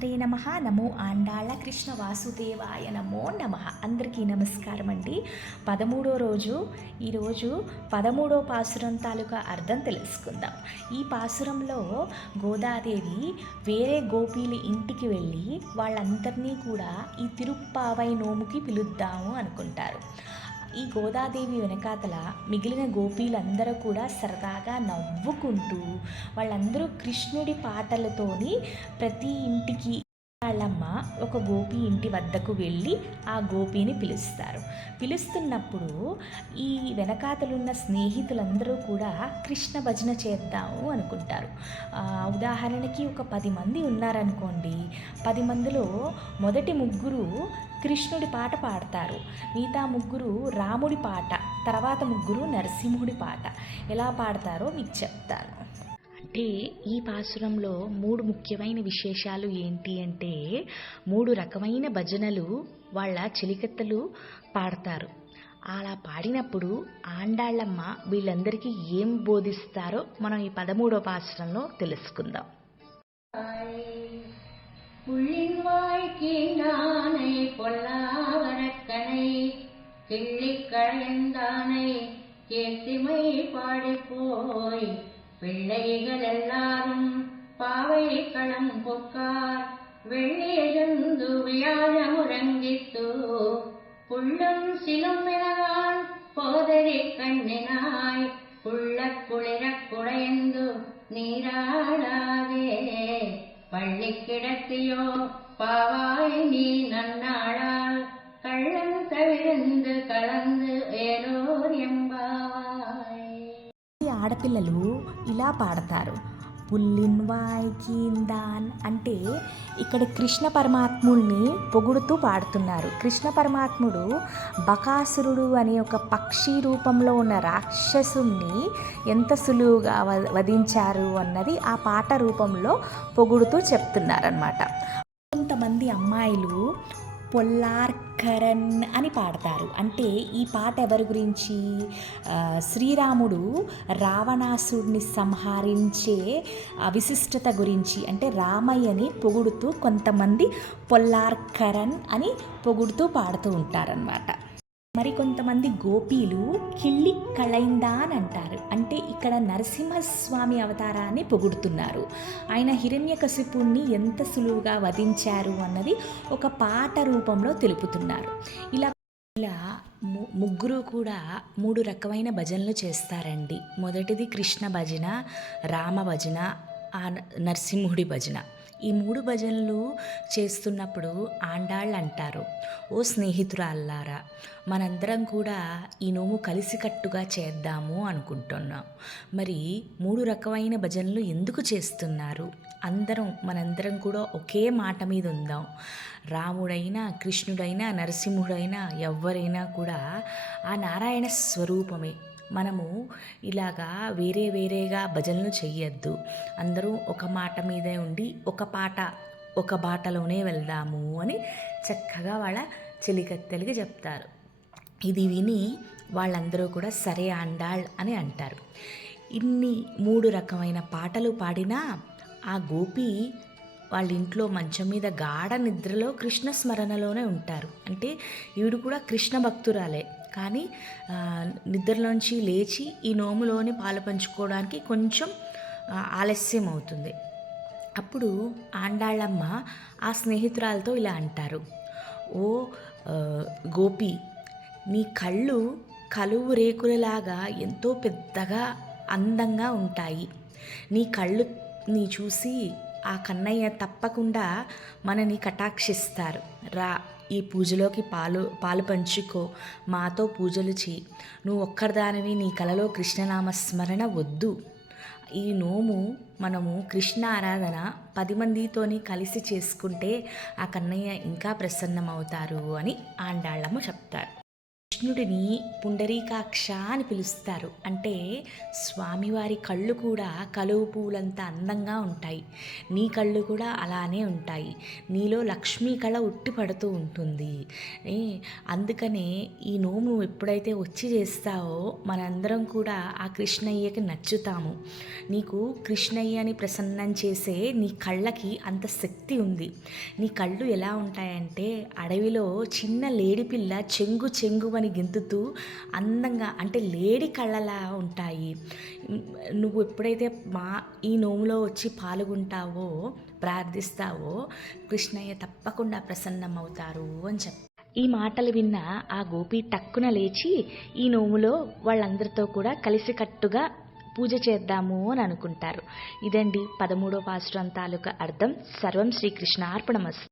మాత్రే నమ. నమో ఆండాళ్ళ కృష్ణ వాసుదేవాయ నమో నమ. అందరికీ నమస్కారం అండి. పదమూడో రోజు ఈరోజు పదమూడో పాసురం తాలూకా అర్థం తెలుసుకుందాం. ఈ పాసురంలో గోదాదేవి వేరే గోపీల ఇంటికి వెళ్ళి వాళ్ళందరినీ కూడా ఈ తిరుప్పావై నోముకి పిలుద్దాము అనుకుంటారు. ఈ గోదాదేవి వెనకాతల మిగిలిన గోపీలందరూ కూడా సరదాగా నవ్వుకుంటూ వాళ్ళందరూ కృష్ణుడి పాటలతోని ప్రతి ఇంటికి వాళ్ళమ్మ ఒక గోపి ఇంటి వద్దకు వెళ్ళి ఆ గోపిని పిలుస్తారు. పిలుస్తున్నప్పుడు ఈ వెనకాతలున్న స్నేహితులందరూ కూడా కృష్ణ భజన చేద్దాము అనుకుంటారు. ఉదాహరణకి ఒక పది మంది ఉన్నారనుకోండి. పది మందిలో మొదటి ముగ్గురు కృష్ణుడి పాట పాడతారు. మిగతా ముగ్గురు రాముడి పాట తర్వాత ముగ్గురు నరసింహుడి పాట. ఎలా పాడతారో మీకు చెప్తాను. అంటే ఈ పాసురంలో మూడు ముఖ్యమైన విశేషాలు ఏంటి అంటే మూడు రకమైన భజనలు వాళ్ళ చెలికత్తలు పాడతారు అలా పాడినప్పుడు ఆండాళ్ళమ్మ వీళ్ళందరికీ ఏం బోధిస్తారో మనం ఈ పదమూడో పాసురంలో తెలుసుకుందాం புள்ளின் வாய்க்கீண்டானை பொல்லாவரக்கனை கிள்ளிக் களையந்தானை கேத்திமை பாடிப் போய் பிள்ளைகள் எல்லாரும் பாவைகளಂ ಕೊಕ್ಕಾರ್ வெள்ளியெழுந்து வியாழ முறங்கித்து புள்ளும் சிலுமெனவான் போதரி கண்ணினாய். புள்ள குளிர குடையந்து நீராடாதே. பள்ளி கிடத்தியோ பாவாய் நீ நன்னாள ఆడపిల్లలు ఇలా పాడతారు. పుల్లిన్ వాయ్ అంటే ఇక్కడ కృష్ణ పరమాత్ముడిని పొగుడుతూ పాడుతున్నారు. కృష్ణ పరమాత్ముడు బకాసురుడు అనే ఒక పక్షి రూపంలో ఉన్న రాక్షసుణ్ణి ఎంత సులువుగా వ- వధించారు అన్నది ఆ పాట రూపంలో పొగుడుతూ చెప్తున్నారనమాట కొంతమంది అమ్మాయిలు పొల్లార్కరన్ అని పాడతారు. అంటే ఈ పాట ఎవరి గురించి? శ్రీరాముడు రావణాసుడిని సంహరించే విశిష్టత గురించి. అంటే రామయ్యని పొగుడుతూ కొంతమంది పొల్లార్కరన్ అని పొగుడుతూ పాడుతూ ఉంటారనమాట మరి కొంతమంది గోపీలు కిళ్ళి అని అంటారు అంటే ఇక్కడ నరసింహస్వామి అవతారాన్ని పొగుడుతున్నారు. ఆయన హిరణ్యకశిపుణ్ణి ఎంత సులువుగా వధించారు అన్నది ఒక పాట రూపంలో తెలుపుతున్నారు. ఇలా ఇలా ము- ముగ్గురు కూడా మూడు రకమైన భజనలు చేస్తారండి. మొదటిది కృష్ణ భజన రామ భజన ఆ నరసింహుడి భజన. ఈ మూడు భజనలు చేస్తున్నప్పుడు ఆండాళ్ళు అంటారు ఓ స్నేహితురాల్లారా మనందరం కూడా ఈ నోము కలిసికట్టుగా చేద్దాము అనుకుంటున్నాం. మరి మూడు రకమైన భజనలు ఎందుకు చేస్తున్నారు? అందరం మనందరం కూడా ఒకే మాట మీద ఉందాం. రాముడైనా కృష్ణుడైనా నరసింహుడైనా ఎవరైనా కూడా ఆ నారాయణ స్వరూపమే. మనము ఇలాగా వేరే వేరేగా భజనలు చెయ్యొద్దు. అందరూ ఒక మాట మీదే ఉండి ఒక పాట ఒక బాటలోనే వెళ్దాము అని చక్కగా వాళ్ళ చెలికత్తెలకి చెప్తారు. ఇది విని వాళ్ళందరూ కూడా సరే అండాళ్ అని అంటారు. ఇన్ని మూడు రకమైన పాటలు పాడినా ఆ గోపి వాళ్ళ ఇంట్లో మంచం మీద గాఢ నిద్రలో కృష్ణ స్మరణలోనే ఉంటారు. అంటే ఈవిడు కూడా కృష్ణ భక్తురాలే. కానీ నిద్రలోంచి లేచి ఈ నోములోని పాలు పంచుకోవడానికి కొంచెం ఆలస్యం అవుతుంది. అప్పుడు ఆండాళ్ళమ్మ ఆ స్నేహితురాలతో ఇలా అంటారు. ఓ గోపి నీ కళ్ళు కలువు రేకులలాగా ఎంతో పెద్దగా అందంగా ఉంటాయి. నీ కళ్ళు నీ చూసి ఆ కన్నయ్య తప్పకుండా మనని కటాక్షిస్తారు. రా ఈ పూజలోకి పాలు పాలు పంచుకో. మాతో పూజలు చేయి నువ్వు ఒక్కరిదానివి నీ కలలో కృష్ణనామ స్మరణ వద్దు. ఈ నోము మనము కృష్ణ ఆరాధన పది మందితోని కలిసి చేసుకుంటే ఆ కన్నయ్య ఇంకా ప్రసన్నమవుతారు అని ఆండాళ్ళమ్మ చెప్తారు. కృష్ణుడిని పుండరీకాక్ష అని పిలుస్తారు. అంటే స్వామివారి కళ్ళు కూడా కలువు పూలంత అందంగా ఉంటాయి. నీ కళ్ళు కూడా అలానే ఉంటాయి. నీలో లక్ష్మీ కళ ఉట్టి పడుతూ ఉంటుంది. అందుకనే ఈ నోము ఎప్పుడైతే వచ్చి చేస్తావో మనందరం కూడా ఆ కృష్ణయ్యకి నచ్చుతాము. నీకు కృష్ణయ్యని ప్రసన్నం చేసే నీ కళ్ళకి అంత శక్తి ఉంది. నీ కళ్ళు ఎలా ఉంటాయంటే అడవిలో చిన్న లేడి పిల్ల చెంగు చెంగుమని గెంతుతూ అందంగా అంటే లేడి కళ్ళలా ఉంటాయి. నువ్వు ఎప్పుడైతే మా ఈ నోములో వచ్చి పాల్గొంటావో ప్రార్థిస్తావో కృష్ణయ్య తప్పకుండా ప్రసన్నమవుతారు అని చెప్పి ఈ మాటలు విన్న ఆ గోపి టక్కున లేచి ఈ నోములో వాళ్ళందరితో కూడా కలిసికట్టుగా పూజ చేద్దాము అని అనుకుంటారు. ఇదండి పదమూడో పాసురం తాలూకా అర్థం. సర్వం శ్రీకృష్ణ అర్పణమస్తు